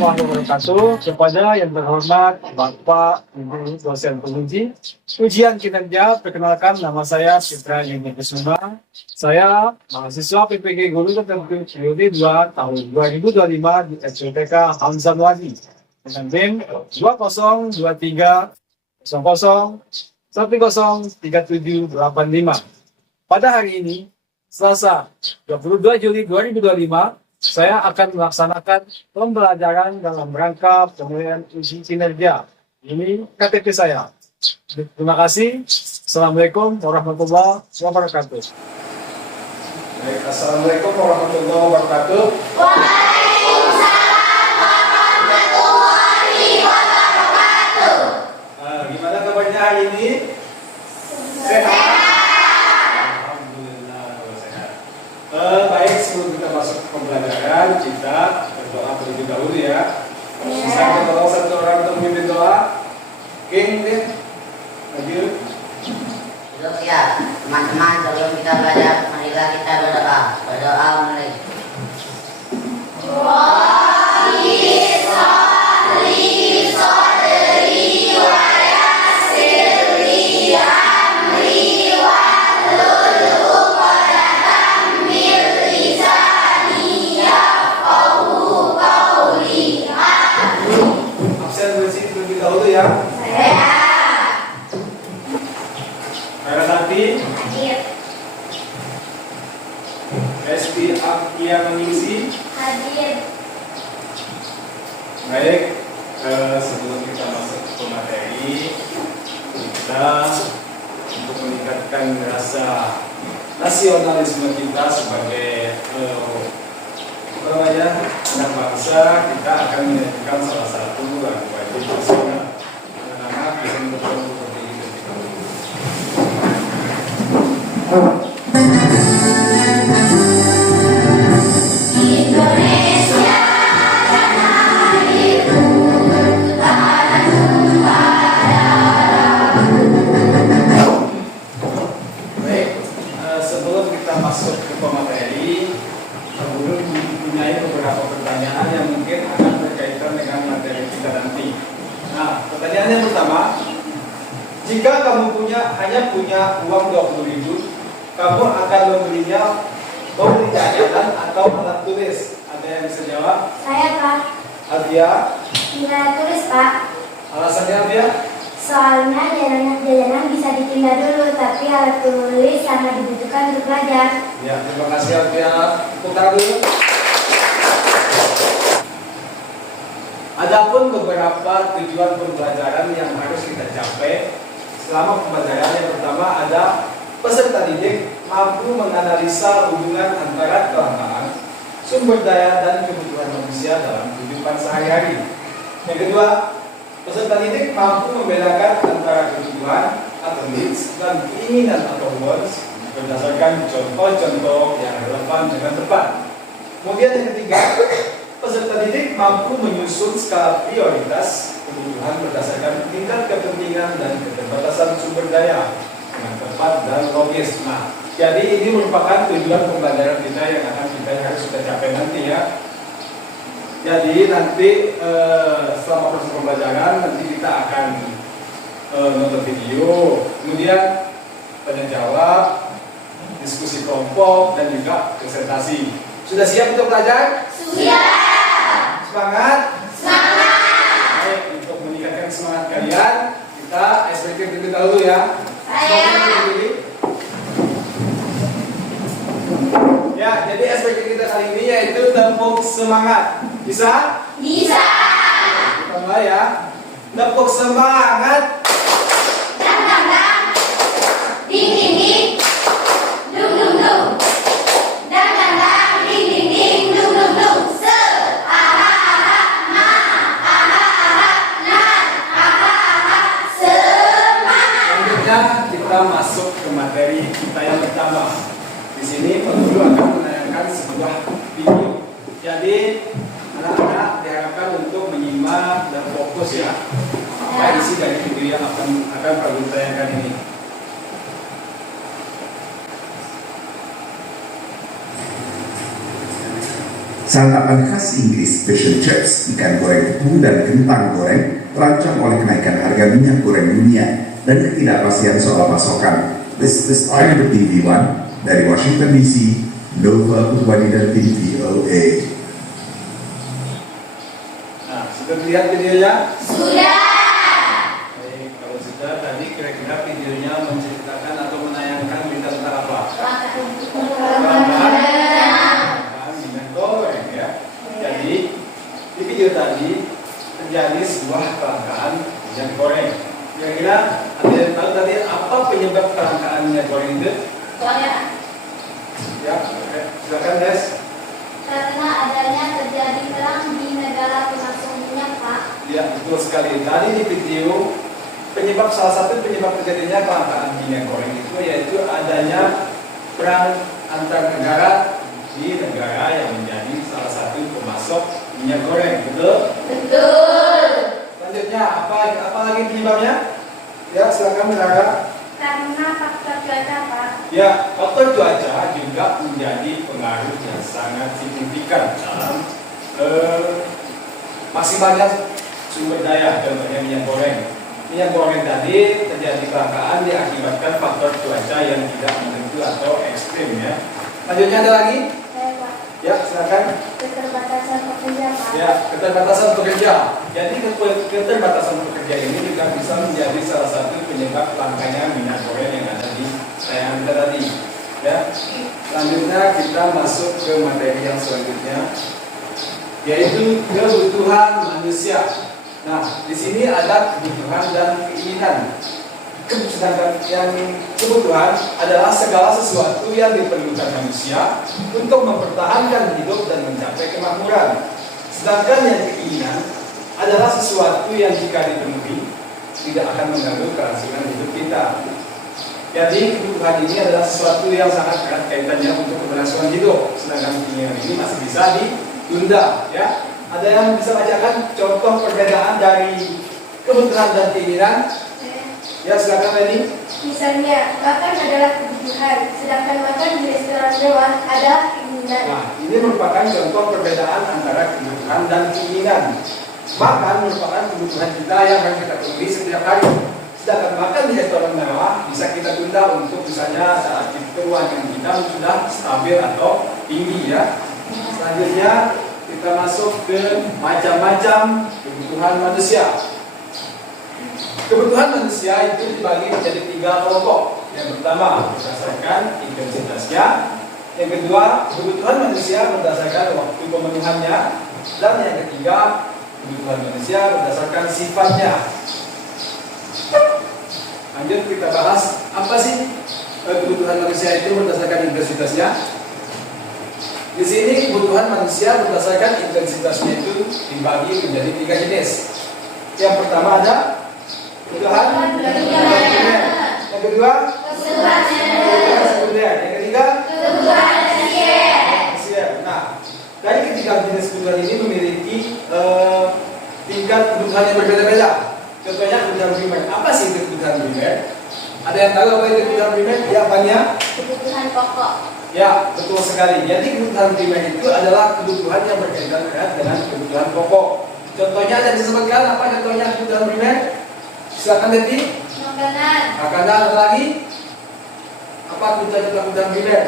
warahmatullahi wabarakatuh. Kepada yang terhormat Bapak Ibu dosen penguji ujian kinerja, perkenalkan nama saya Citra Yuni Kusuma. Saya mahasiswa PPG Guru Tertentu periode 2 tahun 2025 di SPTK Hamzah Wadi dengan BEM 20.00.10.3785. Pada hari ini, Selasa 22 Juli 2025, saya akan melaksanakan pembelajaran dalam rangka penilaian uji kinerja. Ini KTP saya. Terima kasih. Assalamualaikum warahmatullahi wabarakatuh. Baik, assalamualaikum warahmatullahi wabarakatuh. Waalaikumsalam warahmatullahi wabarakatuh. Gimana kabarnya hari ini? Sehat? Alhamdulillah kalau sehat. Baik, sebelum kita masuk ke pembelajaran, kita berdoa terlebih dahulu ya. Bisa kita tolong satu orang untuk memimpin doa? Oke, deh. Lanjut. Ya, teman-teman, sebelum kita belajar, marilah kita berdoa. Berdoa mulai. Absen bersih terlebih dahulu ya. Kara Sakti, SP Akia mengisi. Baik, sebelum kita masuk ke materi, kita untuk meningkatkan rasa nasionalisme kita sebagai anak bangsa, kita akan menyanyikan salah satu lagu wajib nasional dengan nama Kisah Bertemu Berdiri Ketika Dulu. Sebelum kita masuk ke pemateri, guru mempunyai beberapa pertanyaan yang mungkin akan berkaitan dengan materi kita nanti. Nah, pertanyaan yang pertama, jika kamu hanya punya uang 20.000, kamu akan membeli jajanan atau alat tulis? Ada yang bisa jawab? Saya, Pak. Alfia, Tinggal tulis, Pak. alasannya Alfia? Soalnya jajanan bisa ditunda dulu, tapi alat tulis sangat dibutuhkan untuk belajar. Ya, terima kasih Alfia. Putar dulu. Adapun beberapa tujuan pembelajaran yang harus kita capai selama pembelajaran, yang pertama ada peserta didik mampu menganalisa hubungan antara kelangkaan, sumber daya, dan kebutuhan manusia dalam kehidupan sehari-hari. Yang kedua, peserta didik mampu membedakan antara kebutuhan atau needs dan keinginan atau wants berdasarkan contoh-contoh yang relevan dengan tepat. Kemudian yang ketiga, peserta didik mampu menyusun skala prioritas kebutuhan berdasarkan tingkat kepentingan dan keterbatasan sumber daya dengan tepat dan logis. Nah, jadi ini merupakan tujuan pembelajaran kita yang harus kita capai nanti ya. Jadi nanti selama proses pembelajaran nanti kita akan nonton video, kemudian tanya jawab, diskusi kelompok, dan juga presentasi. Sudah siap untuk belajar? Sudah. Semangat? Semangat. Baik, untuk meningkatkan semangat kalian, kita SPK terlebih dahulu ya. Ya, jadi SPK kita kali ini yaitu tepuk semangat. Bisa? Bisa. Kita mulai ya. Tepuk semangat. Dang, dang, dang. Ding, ding, ding. Dung, dung, dung. Dang, dang, dang. Ding, ding, ding. Dung, dung, dung. Se. Aha, aha. Na. Aha, aha. Na. Aha, aha. Semangat. Selanjutnya kita masuk ke materi kita yang pertama. Di sini Pak Guru akan menayangkan sebuah video. Jadi anak-anak diharapkan untuk menyimak dan fokus ya. Apa isi dari video yang akan Pak Guru tayangkan ini? Santapan khas Inggris Fish and Chips, ikan goreng tepung dan kentang goreng terancam oleh kenaikan harga minyak goreng dunia dan ketidakpastian soal pasokan. This is Arya TV1 dari Washington DC, Nova Purwadi dan tim VOA. Nah, sudah lihat videonya? Sudah. Baik, kalau sudah, tadi kira-kira videonya menceritakan atau menayangkan berita tentang apa? Minyak goreng ya. Jadi di video tadi terjadi sebuah kelangkaan minyak goreng. Kira-kira ada yang tahu tadi apa penyebab kelangkaan minyak goreng itu? Soalnya Ya, silakan Des. karena adanya terjadi perang di negara pemasok minyak, Pak. Ya, betul sekali. Tadi di video salah satu penyebab terjadinya kelangkaan minyak goreng itu yaitu adanya perang antar negara di negara yang menjadi salah satu pemasok minyak goreng, betul? Betul. Selanjutnya apa lagi penyebabnya? Ya, silakan Rara. Karena faktor cuaca, Pak. Ya, faktor cuaca juga menjadi pengaruh yang sangat signifikan dalam masih banyak sumber daya, contohnya minyak goreng. Minyak goreng tadi terjadi kelangkaan diakibatkan faktor cuaca yang tidak menentu atau ekstrim ya. Lanjutnya ada lagi? Saya, Pak. Ya, silakan. Keterbatasan pekerja, Pak. Ya, keterbatasan pekerja. Jadi keterbatasan pekerja ini juga bisa menjadi salah satu penyebab langkanya minyak goreng yang ada di tayangan kita tadi. Ya. Selanjutnya kita masuk ke materi yang selanjutnya, yaitu kebutuhan manusia. Nah, di sini ada kebutuhan dan keinginan. Sedangkan yang kebutuhan adalah segala sesuatu yang diperlukan manusia untuk mempertahankan hidup dan mencapai kemakmuran. Sedangkan yang keinginan adalah sesuatu yang jika dipenuhi tidak akan mengganggu kelangsungan hidup kita. Jadi kebutuhan ini adalah sesuatu yang sangat erat kaitannya untuk keberlangsungan hidup. Sedangkan keinginan ini masih bisa ditunda. Ya, ada yang bisa bacakan contoh perbedaan dari kebutuhan dan keinginan? Ya, silakan Leni. Misalnya, makan adalah kebutuhan, sedangkan makan di restoran mewah adalah keinginan. Nah, ini merupakan contoh perbedaan antara kebutuhan dan keinginan. Makan merupakan kebutuhan kita yang akan kita penuhi setiap hari. Sedangkan makan di restoran mewah bisa kita tunda untuk misalnya saat keuangan kita sudah stabil atau tinggi ya. Selanjutnya kita masuk ke macam-macam kebutuhan manusia. Kebutuhan manusia itu dibagi menjadi 3 kelompok. Yang pertama berdasarkan intensitasnya, yang kedua kebutuhan manusia berdasarkan waktu pemenuhannya, dan yang ketiga kebutuhan manusia berdasarkan sifatnya. Lanjut kita bahas apa sih kebutuhan manusia itu berdasarkan intensitasnya. Di sini kebutuhan manusia berdasarkan intensitasnya itu dibagi menjadi 3 jenis. Yang pertama ada kebutuhan primer. Yang kedua kebutuhan sekunder. Yang ketiga Kebutuhan tersier. Nah, dari ketiga jenis kebutuhan ini memiliki tingkat kebutuhan yang berbeda-beda. Contohnya kebutuhan primer. Apa sih itu kebutuhan primer? Ada yang tahu apa itu kebutuhan primer? Ya, banyak. kebutuhan pokok. Ya, betul sekali. Jadi kebutuhan primer itu adalah kebutuhan yang berkaitan erat dengan kebutuhan pokok. Contohnya ada disebutkan apa contohnya kebutuhan primer? Silakan Devi. Makanan. Makanan ada lagi? Apa kebutuhan primer?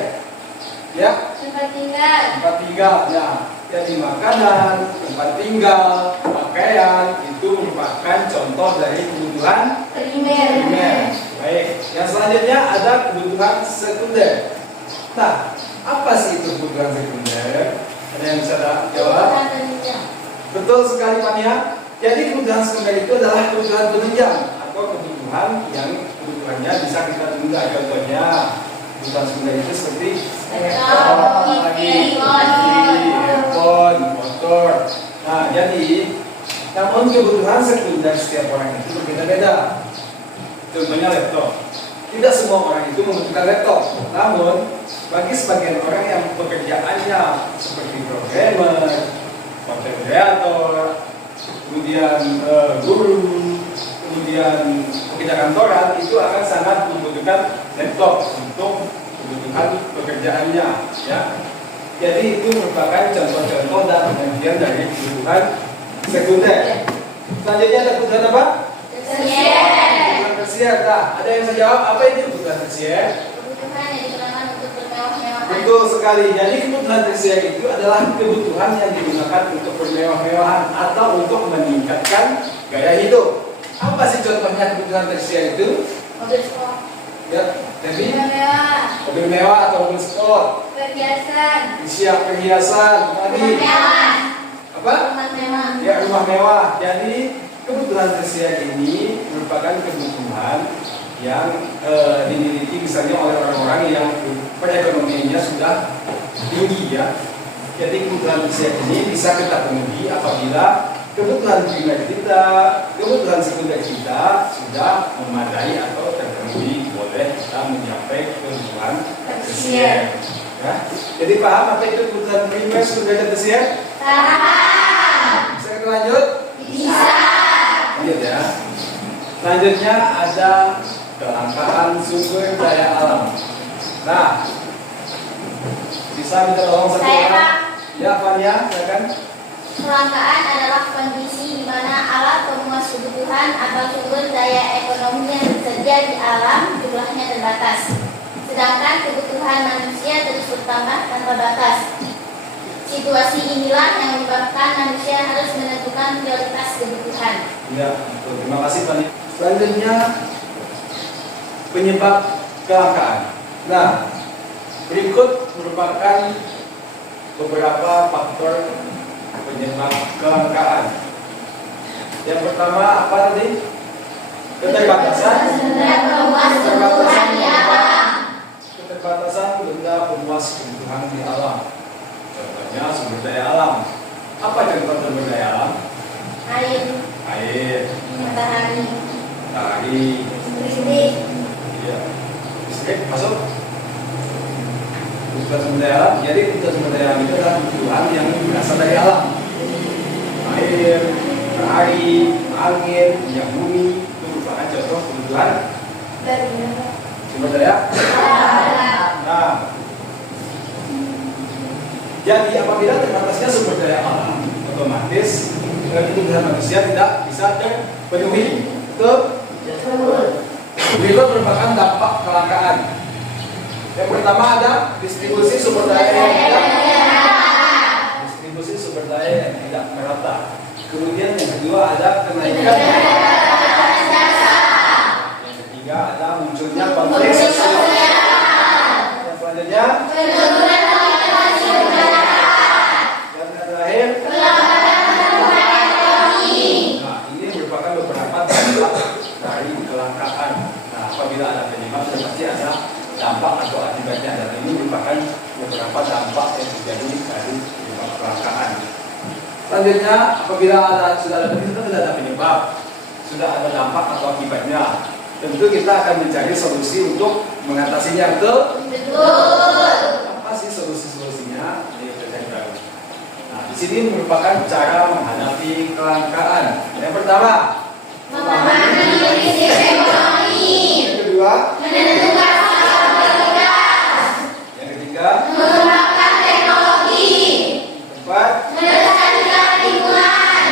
Ya, Tempat tinggal. tempat tinggal. Ya, jadi makanan, tempat tinggal, pakaian itu merupakan contoh dari kebutuhan primer. Baik. Yang selanjutnya ada kebutuhan sekunder. Nah, apa sih itu kebutuhan sekunder? Ada yang bisa jawab? Kebutuhan penunjang. Betul sekali Mania. Jadi kebutuhan sekunder itu adalah kebutuhan penunjang atau kebutuhan yang kebutuhannya bisa kita tunda. Contohnya kebutuhan sekunder itu seperti handphone, motor. Nah, jadi namun kebutuhan sekunder setiap orang itu berbeda-beda. Contohnya laptop. Tidak semua orang itu membutuhkan laptop. Namun bagi sebagian orang yang pekerjaannya seperti programmer, content creator, kemudian guru, kemudian pekerja kantoran itu akan sangat membutuhkan laptop untuk kebutuhan pekerjaannya, ya. Jadi itu merupakan contoh-contoh adalah pengertian dari kebutuhan sekunder. Selanjutnya ada kebutuhan apa? Kebutuhan tersier. Nah, ada yang saya jawab apa itu kebutuhan tersier? Kebutuhan yang digunakan untuk bermewah-mewahan. Betul sekali. Jadi kebutuhan tersier itu adalah kebutuhan yang digunakan untuk bermewah-mewahan atau untuk meningkatkan gaya hidup. Apa sih contohnya kebutuhan tersier itu? Mobil sport, Ya, Devi, mewah, mobil mewah atau mobil sport, perhiasan, siap perhiasan, tadi mewah, apa? rumah mewah. Ya, rumah mewah. Jadi kebutuhan tersier ini merupakan kebutuhan yang dimiliki misalnya oleh orang-orang yang perekonomiannya sudah tinggi ya. Jadi kebutuhan tersier ini bisa kita penuhi apabila kebutuhan primer kita, kebutuhan sekunder kita sudah memadai atau terpenuhi, boleh kita mencapai kebutuhan tersier. Ya. Jadi paham apa itu kebutuhan primer, sekunder, dan tersier? Paham. Bisa kita lanjut? Bisa. Lanjut ya. Selanjutnya ada kelangkaan sumber daya alam. Nah, bisa minta tolong satu Saya, orang? Pak. Ya, Fania, silakan. Kelangkaan adalah kondisi di mana alat pemuas kebutuhan atau sumber daya ekonomi yang tersedia di alam jumlahnya terbatas, sedangkan kebutuhan manusia terus bertambah tanpa batas. Situasi inilah yang menyebabkan manusia harus menentukan prioritas kebutuhan. Ya, betul. Terima kasih, Fania. Selanjutnya penyebab kelangkaan. Nah, berikut merupakan beberapa faktor penyebab kelangkaan. Yang pertama apa tadi? Keterbatasan. Keterbatasan benda pemuas kebutuhan di alam. Contohnya sumber daya alam. Apa contoh sumber daya alam? Air, Air, matahari, listrik, iya, listrik masuk. Kebutuhan sumber daya alam. Jadi kebutuhan sumber daya alam itu adalah kebutuhan yang berasal dari alam. Air, matahari, angin, minyak bumi itu merupakan contoh kebutuhan sumber daya. Nah, jadi apabila terbatasnya sumber daya alam, otomatis kebutuhan manusia tidak bisa terpenuhi. Betul? Berikut merupakan dampak kelangkaan. Yang pertama ada distribusi sumber daya yang tidak merata. Kemudian yang kedua ada kenaikan. Yang ketiga ada munculnya konflik sosial. Yang selanjutnya dan yang terakhir. Nah, ini merupakan beberapa dampak dari kelangkaan. Nah, apabila ada penyebab, pasti ada dampak atau akibatnya. Dan ini merupakan beberapa dampak yang terjadi dari penyebab kelangkaan. Selanjutnya, apabila sudah ada penyebab, sudah ada dampak atau akibatnya, tentu kita akan mencari solusi untuk mengatasinya. Apa sih solusinya? Ini terjadi. Nah, di sini merupakan cara menghadapi kelangkaan. Yang pertama, memahami kondisi ekonomi. Yang kedua, menentukan prioritas. Yang ketiga, mengembangkan teknologi. Keempat, melestarikan lingkungan.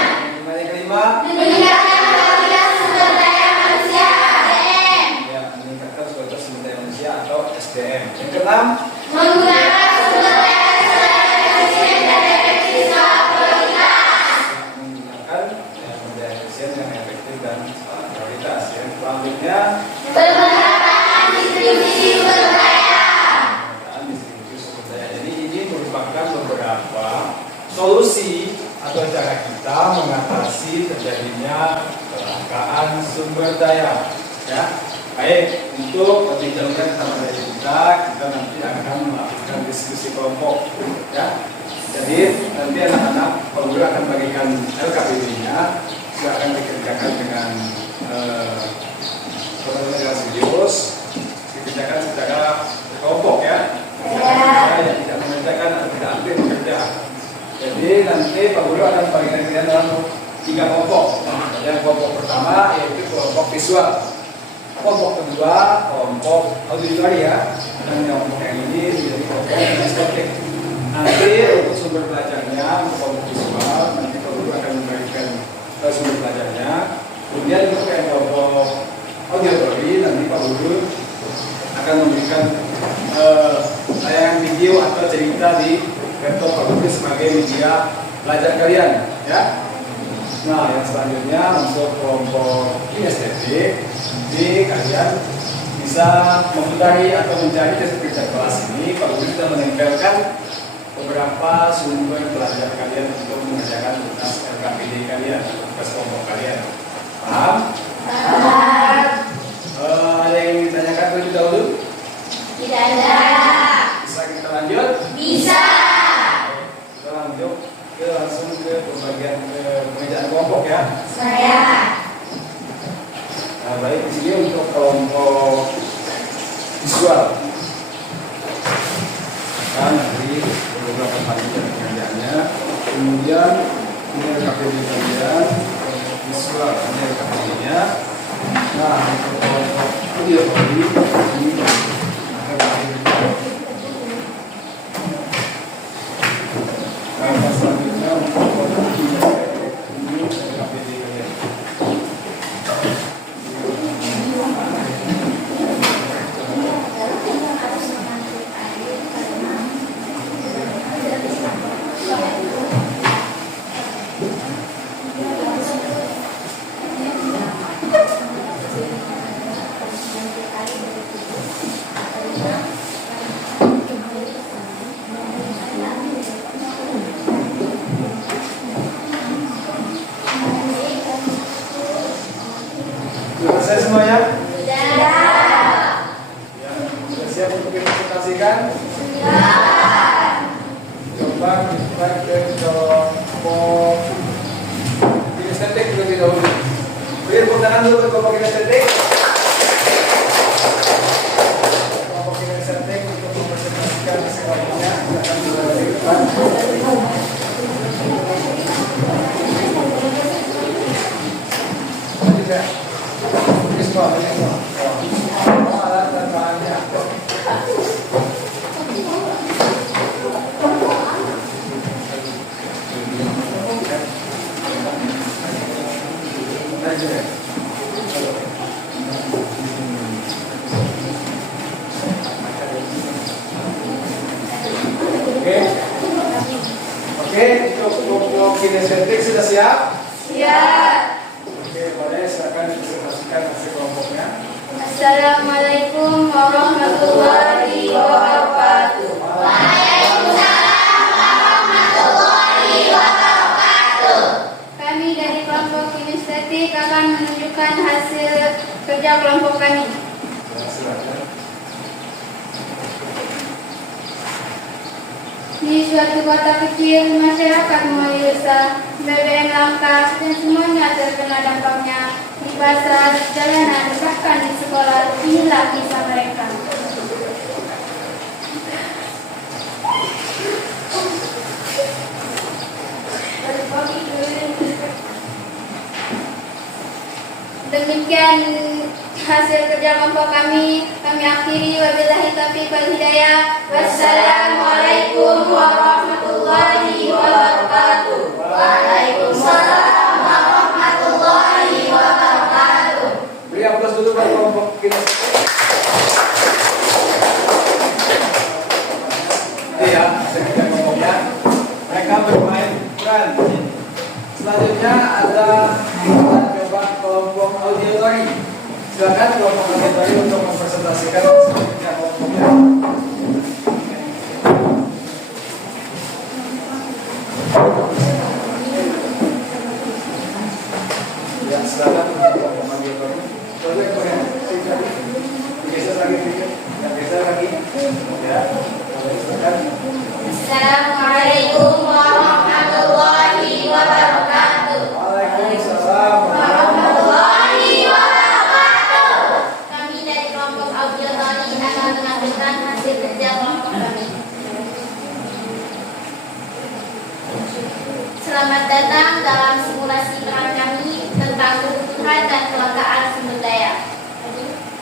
Yang kelima, meningkatkan kualitas sumber daya manusia (SDM). Ya, meningkatkan kualitas sumber daya manusia atau SDM. Yang keenam, menggunakan sumber daya secara efisien dan efektif secara prioritas. Menggunakan sumber daya efisien dan efektif dan skala prioritas. Yang selanjutnya, pemetaan distribusi sumber daya. Pemetaan distribusi sumber daya. Jadi ini merupakan beberapa solusi atau cara kita mengatasi terjadinya kelangkaan sumber daya. Ya, baik, untuk lebih jelaskan sama dari kita nanti akan melakukan diskusi kelompok. Ya, jadi nanti anak-anak pengurus akan bagikan LKPD-nya, juga akan dikerjakan dengan serius, dikerjakan secara kelompok ya. Yang tidak mengerjakan atau tidak aktif bekerja. Jadi nanti Pak Guru akan bagikan kalian dalam 3 kelompok. Yang kelompok pertama yaitu kelompok visual, kelompok kedua kelompok auditori ya, dan kelompok yang ini menjadi kelompok estetik. Nanti untuk sumber belajarnya materinya untuk kelompok visual, nanti Pak Guru akan membagikan sumber belajarnya. Kemudian untuk yang kelompok audiotori, nanti Pak Guru akan memberikan tayangan video atau cerita di laptop Pak Guru sebagai media belajar kalian, ya. Nah, yang selanjutnya untuk kelompok kinestetik, di kalian bisa memutari atau mencari di sekitar kelas ini. Pak Guru sudah menempelkan beberapa sumber belajar kalian untuk mengerjakan tugas LKPD kalian, tugas kelompok kalian. Paham? Ada yang ditanyakan terlebih dahulu? Tidak ada. Bisa kita lanjut? Bisa. Kita lanjut langsung ke pembagian pemejaan kelompok ya. Saya. Nah, baik, di sini untuk kelompok visual. Kan nanti beberapa pembagian pengerjaannya. Kemudian ini LKPD kalian, kelompok visual ini LKPD-nya. Nah, untuk kelompok audio ini nah, selanjutnya untuk kelompok ini LKPD kalian. Sudah selesai semuanya? Sudah. Sudah siap untuk dipresentasikan? Coba kita ke kelompok kinestetik terlebih dahulu. Beri tepuk tangan dulu untuk kelompok kinestetik. Kelompok kinestetik untuk mempresentasikan sekolahnya akan mulai dari depan. Tidak. Ini semua, ini semua. Alat dan bahannya. Oke, untuk kelompok kinestetik sudah siap? Siap. Oke, boleh silakan dipresentasikan hasil kelompoknya. Assalamualaikum warahmatullahi wabarakatuh. Waalaikumsalam warahmatullahi wabarakatuh. Kami dari kelompok kinestetik akan menunjukkan hasil kerja kelompok kami. Silakan. Di suatu kota kecil, masyarakat mulai resah, BBM langka, dan semuanya terkena dampaknya. Di pasar, jalanan, bahkan di sekolah, inilah kisah mereka. Demikian hasil kerja kelompok kami akhiri. Wabillahi taufiq wal hidayah. Wassalamualaikum warahmatullahi wabarakatuh. Waalaikumsalam warahmatullahi wabarakatuh. Beri aplaus dulu buat kelompok kinestetik. Ini ya, hasil kerja kelompoknya. Mereka bermain peran. Selanjutnya ada coba kelompok audiotori. Silakan kelompok audiotori untuk mempresentasikan hasil kerja kelompoknya. Ya, silakan untuk kelompok audiotori. Boleh, boleh. Geser lagi sedikit. Ya, geser lagi. Ya, boleh, silakan. Assalamualaikum warahmatullahi wabarakatuh. Waalaikumsalam. Warahmatullahi wabarakatuh. Kami dari kelompok audiotori akan menampilkan hasil kerja kelompok kami. Selamat datang dalam simulasi peran kami tentang kebutuhan dan kelangkaan sumber daya.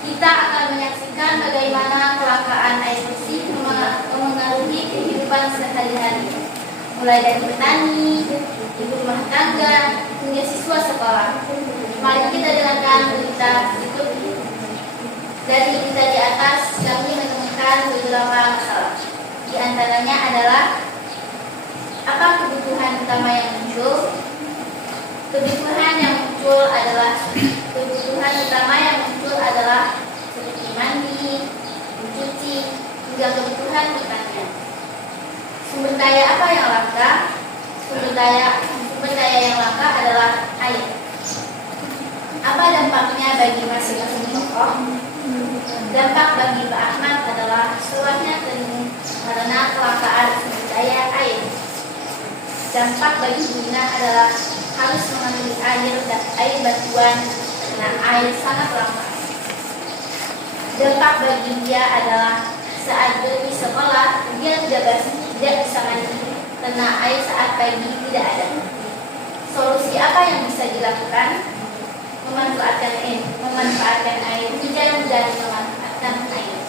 Kita akan menyaksikan bagaimana kelangkaan air bersih memengaruhi kehidupan sehari-hari. mulai dari petani, ibu rumah tangga, hingga siswa sekolah. Mari kita dengarkan berita berikut. Dari berita di atas, kami menemukan beberapa masalah. Di antaranya adalah apa kebutuhan utama yang muncul? Kebutuhan utama yang muncul adalah seperti mandi, mencuci, hingga kebutuhan berpakaian. Sumber daya apa yang langka? Sumber daya yang langka adalah air. Apa dampaknya bagi masing-masing tokoh? Dampak bagi Pak Ahmad adalah seluruhnya kering karena kelangkaan sumber daya air. Dampak bagi Bina adalah harus mengambil air bantuan karena air sangat langka. Dampak bagi dia adalah saat pergi sekolah dia tidak bisa mandi karena air saat pagi tidak ada. Solusi apa yang bisa dilakukan? Memanfaatkan air hujan dan memanfaatkan air.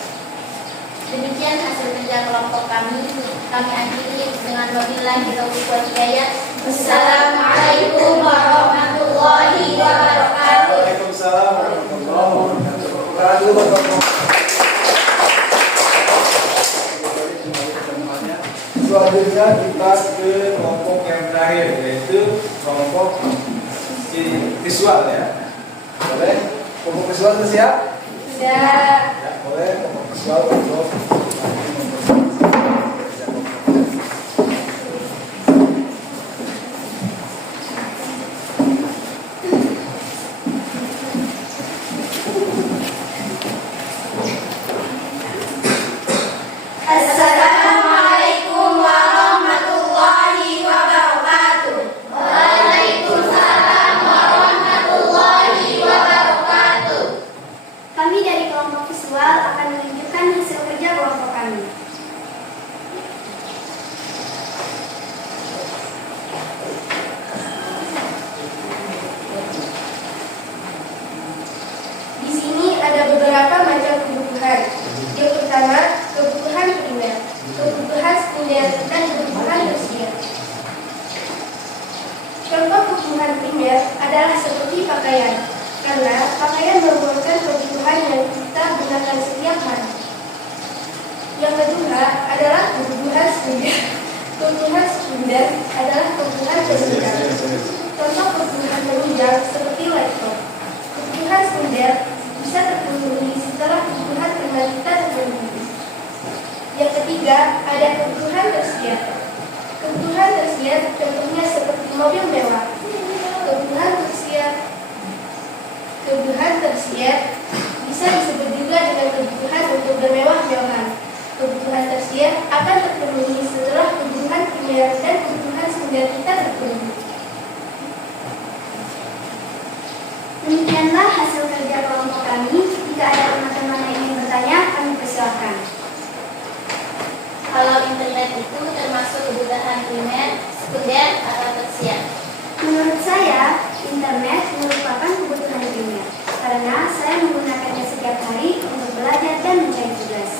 Demikian hasil kerja kelompok kami. Kami akhiri dengan wabillahi taufiq wal hidayah. Wassalamualaikum warahmatullahi wabarakatuh. Waalaikumsalam warahmatullahi wabarakatuh. Selanjutnya kita ke kelompok yang terakhir, yaitu kelompok visual ya. Boleh? Kelompok visual sudah siap? Sudah. Ya, boleh kelompok visual untuk Assalamualaikum warahmatullahi wabarakatuh. Waalaikumsalam warahmatullahi wabarakatuh. Kami dari kelompok visual akan menunjukkan hasil kerja kelompok kami. Di sini ada beberapa macam kebutuhan. Yang pertama, kebutuhan primer, kebutuhan sekunder, dan kebutuhan tersier. Contoh kebutuhan primer adalah seperti pakaian, karena pakaian merupakan kebutuhan yang kita gunakan setiap hari. Yang kedua adalah kebutuhan sekunder. Kebutuhan sekunder adalah kebutuhan penunjang. Contoh kebutuhan penunjang seperti laptop. Kebutuhan sekunder bisa terpenuhi setelah kebutuhan primer kita terpenuhi. Yang ketiga, ada kebutuhan tersier. Kebutuhan tersier contohnya seperti mobil mewah. Kebutuhan tersier bisa disebut juga dengan kebutuhan untuk bermewah-mewahan. Kebutuhan tersier akan terpenuhi setelah kebutuhan primer dan kebutuhan sekunder kita terpenuhi. Demikianlah hasil kerja kelompok kami. Jika ada teman-teman yang ingin bertanya, kami persilahkan. Kalau internet itu termasuk kebutuhan primer, sekunder, atau tersier? Menurut saya, internet merupakan kebutuhan primer karena saya menggunakannya setiap hari untuk belajar dan mencari tugas.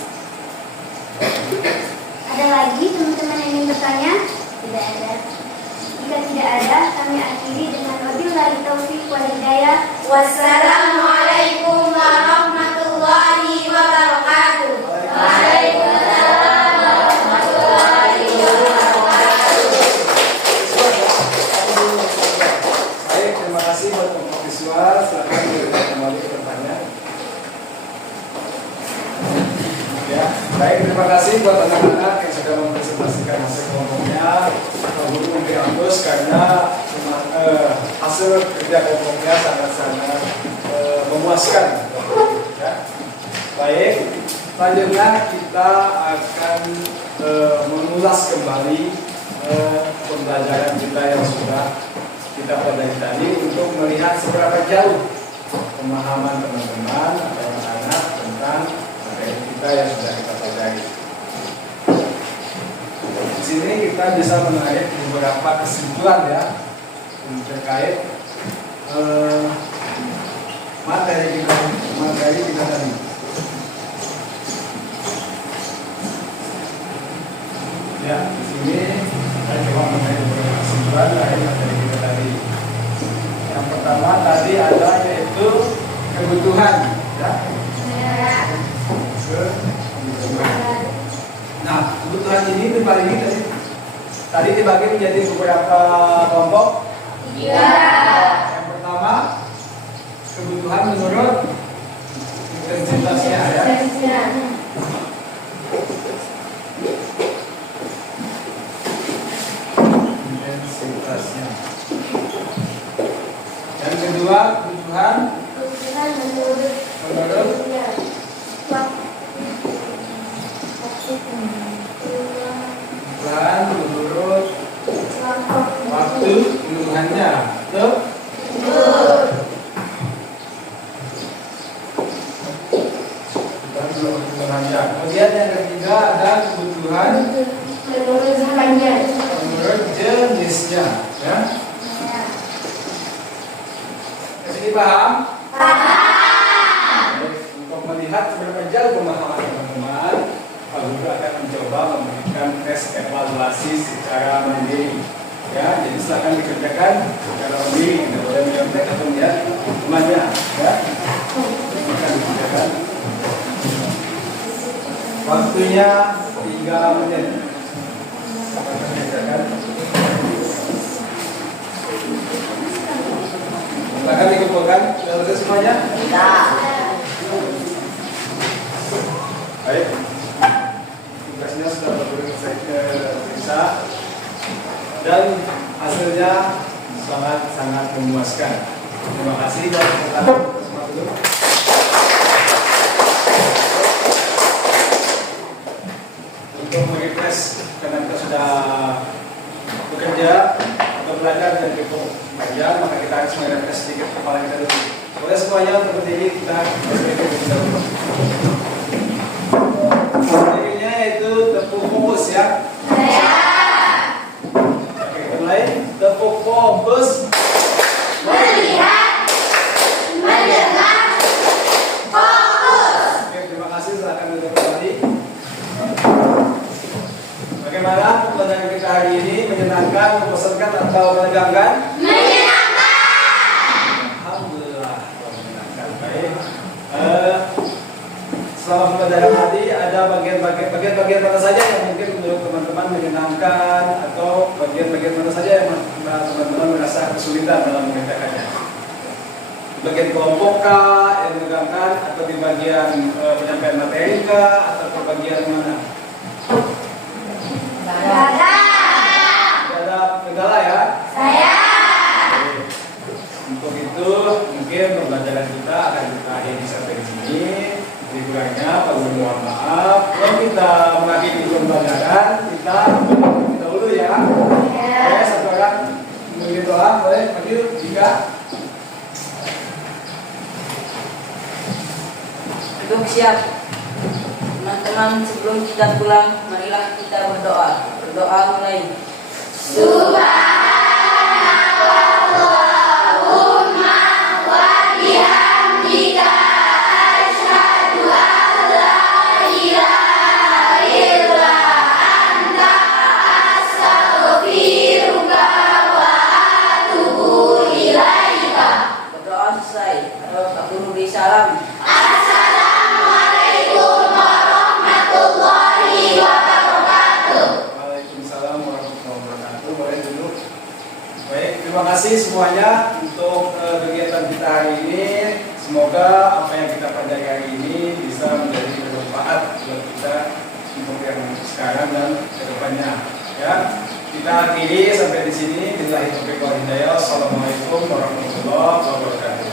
Ada lagi teman-teman yang ingin bertanya? Tidak ada. Jika tidak ada, kami akhiri dengan wabillahi taufiq wal hidayah. Wassalamualaikum warahmatullahi wabarakatuh. Waalaikumsalam warahmatullahi wabarakatuh. Baik, terima kasih buat kelompok visual. Silakan kita kembali bertanya. Ya, baik, terima kasih buat anak-anak yang sudah mempresentasikan hasil kelompoknya. Guru memberi ambus karena hasil kerja kelompoknya sangat-sangat memuaskan. Ya. Baik, selanjutnya kita akan mengulas kembali pembelajaran kita yang sudah kita pelajari tadi untuk melihat seberapa jauh pemahaman teman-teman atau anak-anak tentang materi kita yang sudah kita pelajari. Di sini kita bisa menarik beberapa kesimpulan ya terkait materi kita tadi. Ya, di sini saya coba Semua mengenai beberapa kesimpulan dari materi kita tadi. Yang pertama tadi ada yaitu kebutuhan, ya. Kebutuhan. Nah, kebutuhan ini dibagi tadi dibagi menjadi beberapa kelompok. Yang pertama, kebutuhan menurut intensitasnya, ya. Intensitasnya. Yang kedua, kebutuhan menurut kebutuhan menurut waktu kebutuhannya. Betul? Kebutuhannya. Kemudian yang ketiga ada kebutuhan menurut jenisnya, ya. Jadi paham? Untuk melihat seberapa jauh pemahaman teman-teman, Pak Guru akan mencoba memberikan tes evaluasi secara mandiri. Ya, jadi silakan dikerjakan secara mandiri, tidak boleh menyontek atau melihat temannya. Ya, silakan dikerjakan. Waktunya 3 menit. Silakan dikerjakan. Silakan dikumpulkan. Sudah selesai semuanya? Baik. Tugasnya sudah terperiksa dan hasilnya sangat memuaskan. Terima kasih dan untuk merefresh karena kita sudah bekerja atau belajar dan cukup panjang, maka kita harus merefresh sedikit kepala kita dulu. Boleh semuanya untuk berdiri, kita dulu. Materinya itu tepuk fokus, ya. Oke, mulai. Tepuk fokus. Melihat, mendengar, fokus. Oke, terima kasih. Silakan duduk kembali. Bagaimana pembelajaran kita hari ini? Menyenangkan, membosankan atau menegangkan? Menyenangkan. Alhamdulillah, menyenangkan. Baik. Selama pembelajaran tadi ada bagian-bagian mana saja yang mungkin menurut teman-teman menyenangkan atau bagian-bagian mana saja yang teman-teman merasa kesulitan dalam mengerjakannya? Di bagian kelompok kah yang menegangkan, atau di bagian penyampaian materi kah, atau di bagian mana? Tidak ada kendala, ya? Untuk itu mungkin pembelajaran kita akan kita akhiri sampai di sini. Jadi kurangnya Pak Guru mohon maaf. Kalau kita mengakhiri pembelajaran, kita dulu, ya. Oke, satu orang mungkin doa, boleh maju jika. Duduk siap. Teman-teman, sebelum kita pulang, marilah kita berdoa. Berdoa mulai. Subhanallahumma wa bihamdika asyhadu an la ilaha illa anta astaghfiruka wa atubu ilaika. Berdoa selesai. Ada Pak Guru beri salam. Assalamualaikum warahmatullahi wabarakatuh. Waalaikumsalam warahmatullahi wabarakatuh. Boleh duduk. Baik, terima kasih semuanya untuk kegiatan kita hari ini. Semoga apa yang kita pelajari hari ini bisa menjadi bermanfaat buat kita untuk yang sekarang dan kedepannya. Ya, kita akhiri sampai di sini. Billahi taufiq wal hidayah. Assalamualaikum warahmatullahi wabarakatuh.